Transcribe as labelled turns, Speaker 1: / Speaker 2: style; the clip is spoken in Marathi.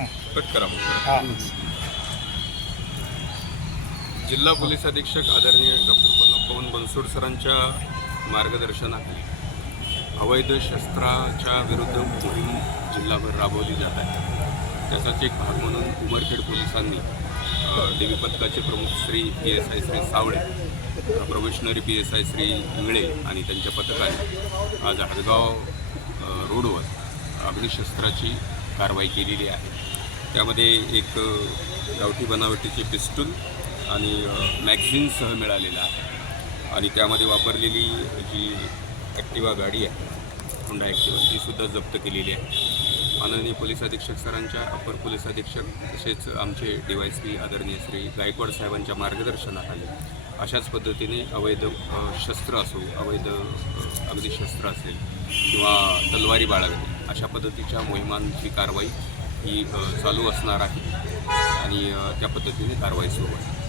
Speaker 1: कट करा जिल्हा पोलीस अधीक्षक आदरणीय डॉक्टर पवन पवन बनसोड सरांच्या मार्गदर्शनाखाली अवैध शस्त्राच्या विरुद्ध मोहीम जिल्हाभर राबवली जात आहे. त्याचाच एक भाग म्हणून उमरखेड पोलिसांनी देवी पथकाचे प्रमुख Shri P S I Shri Savale probationary P S I Shri Ingale आणि त्यांच्या पथकाने आज हदगाव अ, रोडवर अग्निशस्त्राची कारवाई केलेली आहे. त्यामध्ये एक गावठी बनावटीचे पिस्टूल आणि अ, मॅगझिनसह आहे. आणि त्यामध्ये वापरलेली जी ॲक्टिवा गाडी आहे होंडा ॲक्टिवा तीसुद्धा जप्त केलेली आहे. माननीय पोलीस अधीक्षक सरांच्या अपर पोलीस अधीक्षक तसेच आमचे डी वाय पी आदरणीय श्री गायकवाड साहेबांच्या मार्गदर्शनाखाली अशाच पद्धतीने अवैध शस्त्र असो अवैध अगदी शस्त्र असेल किंवा तलवारी बाळगणे अशा पद्धतीच्या मोहिमांची कारवाई ही चालू असणार आहे आणि त्या पद्धतीने कारवाई सुरू आहे.